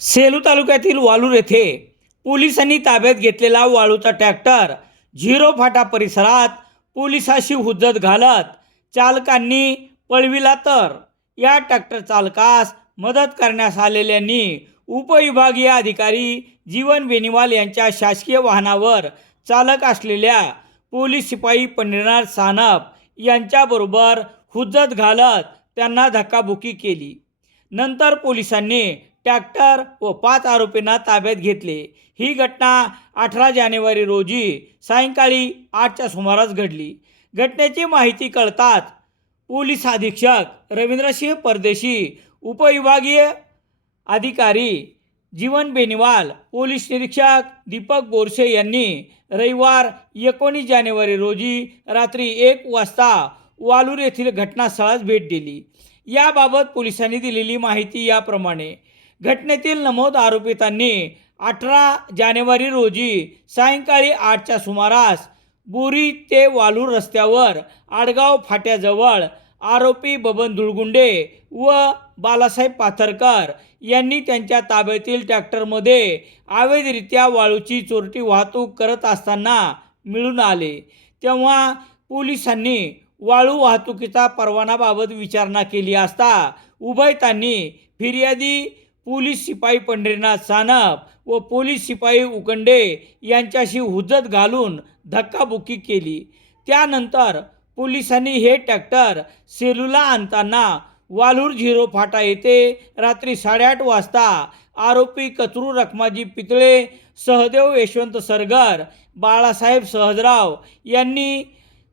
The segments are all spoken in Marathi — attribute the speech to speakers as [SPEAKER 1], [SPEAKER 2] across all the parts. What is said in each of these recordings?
[SPEAKER 1] सेलू तालुक्यातील वालूर येथे पोलिसांनी ताब्यात घेतलेला वाळूचा ट्रॅक्टर झिरो फाटा परिसरात पोलिसाशी हुज्जत घालत चालकांनी पळविला तर या ट्रॅक्टर चालकास मदत करण्यास आलेल्यांनी उपविभागीय अधिकारी जीवन बेनिवाल यांच्या शासकीय वाहनावर चालक असलेल्या पोलीस शिपाई पंढरीनाथ सानप यांच्याबरोबर हुज्जत घालत त्यांना धक्काबुक्की केली. नंतर पोलिसांनी ट्रॅक्टर व पाच आरोपींना ताब्यात घेतले. ही घटना अठरा जानेवारी रोजी सायंकाळी आठच्या सुमारास घडली. घटनेची माहिती कळताच पोलीस अधीक्षक रवींद्रसिंह परदेशी उपविभागीय अधिकारी जीवन बेनिवाल पोलीस निरीक्षक दीपक बोरसे यांनी रविवार एकोणीस जानेवारी रोजी रात्री एक वाजता वालूर येथील घटनास्थळास भेट दिली. याबाबत पोलिसांनी दिलेली माहिती याप्रमाणे घटनेतील नमोद आरोपितांनी अठरा जानेवारी रोजी सायंकाळी आठच्या सुमारास बोरी ते वालूर रस्त्यावर आडगाव फाट्याजवळ आरोपी बबन धुळगुंडे व बालासाहेब पाथरकर यांनी त्यांच्या ताब्यातील ट्रॅक्टरमध्ये अवैधरित्या वाळूची चोरटी वाहतूक करत असताना मिळून आले. तेव्हा पोलिसांनी वाळू वाहतुकीचा परवानाबाबत विचारणा केली असता उभयतांनी फिर्यादी पोलीस शिपाई पंढरीनाथ सानप व पोलीस शिपाई उकंडे यांच्याशी हुजत घालून धक्काबुक्की केली. त्यानंतर पोलिसांनी हे ट्रॅक्टर सेलूला आणताना वालूर झिरो फाटा येथे रात्री साडेआठ वाजता आरोपी कचरू रखमाजी पितळे सहदेव यशवंत सरगर बाळासाहेब सहजराव यांनी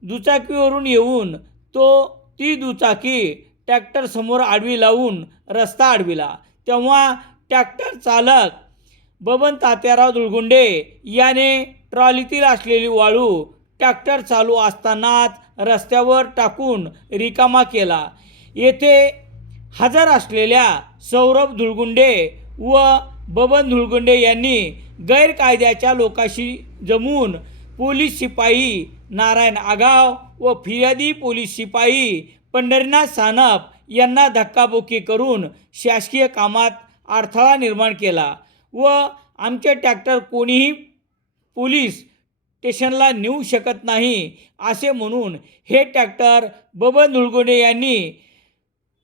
[SPEAKER 1] दुचाकीवरून येऊन तो ती दुचाकी ट्रॅक्टरसमोर आडवी लावून रस्ता आडविला. तेव्हा ट्रॅक्टर चालक बबन तात्याराव दुळगुंडे याने ट्रॉलीतील असलेली वाळू ट्रॅक्टर चालू असतानाच रस्त्यावर टाकून रिकामा केला. येथे हजर असलेल्या सौरभ धुळगुंडे व बबन धुळगुंडे यांनी गैरकायद्याच्या लोकाशी जमून पोलीस शिपाई नारायण आगाव व फिर्यादी पोलीस शिपाई पंढरीनाथ सानप यांना धक्काबुक्की करून शासकीय कामात अडथळा निर्माण केला व आमचे ट्रॅक्टर कोणीही पोलीस स्टेशनला नेऊ शकत नाही असे म्हणून हे ट्रॅक्टर बबन धुळगुंडे यांनी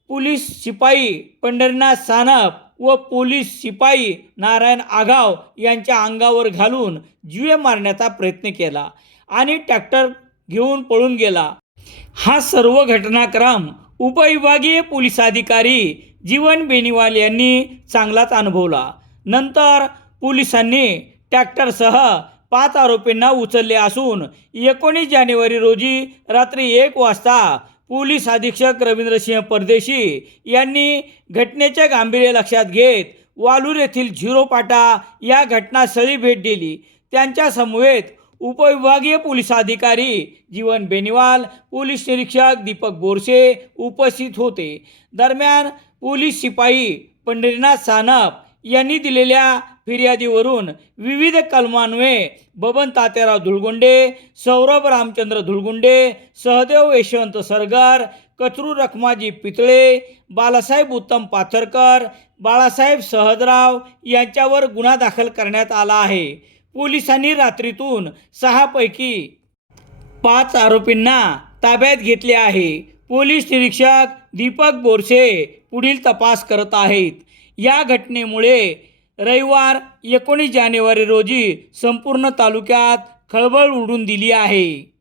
[SPEAKER 1] पोलीस शिपाई पंढरीनाथ सानप व पोलीस शिपाई नारायण आगाव यांच्या अंगावर घालून जीवे मारण्याचा प्रयत्न केला आणि ट्रॅक्टर घेऊन पळून गेला. हा सर्व घटनाक्रम उपविभागीय पोलीस अधिकारी जीवन बेनिवाल यांनी चांगलाच अनुभवला. नंतर पोलिसांनी ट्रॅक्टरसह पाच आरोपींना उचलले असून एकोणीस जानेवारी रोजी रात्री एक वाजता पोलीस अधीक्षक रवींद्रसिंह परदेशी यांनी घटनेचे गांभीर्य लक्षात घेत वालूर येथील झिरो पाटा या घटनास्थळी भेट दिली. त्यांच्या समवेत उपविभागीय पोलीस अधिकारी जीवन बेनिवाल पोलीस निरीक्षक दीपक बोरसे उपस्थित होते. दरम्यान पोलीस शिपाई पंढरीनाथ सानप यांनी दिलेल्या फिर्यादीवरून विविध कलमान्वये बबन तात्याराव धुळगुंडे सौरभ रामचंद्र धुळगुंडे सहदेव यशवंत सरगर कचरू रखमाजी पितळे बालासाहेब उत्तम पाथरकर बाळासाहेब सहदराव यांच्यावर गुन्हा दाखल करण्यात आला आहे. पोलिसांनी रात्रीतून सहापैकी पाच आरोपींना ताब्यात घेतले आहे. पोलीस निरीक्षक दीपक बोरसे पुढील तपास करत आहेत. या घटनेमुळे रविवार एकोणीस जानेवारी रोजी संपूर्ण तालुक्यात खळबळ उडून दिली आहे.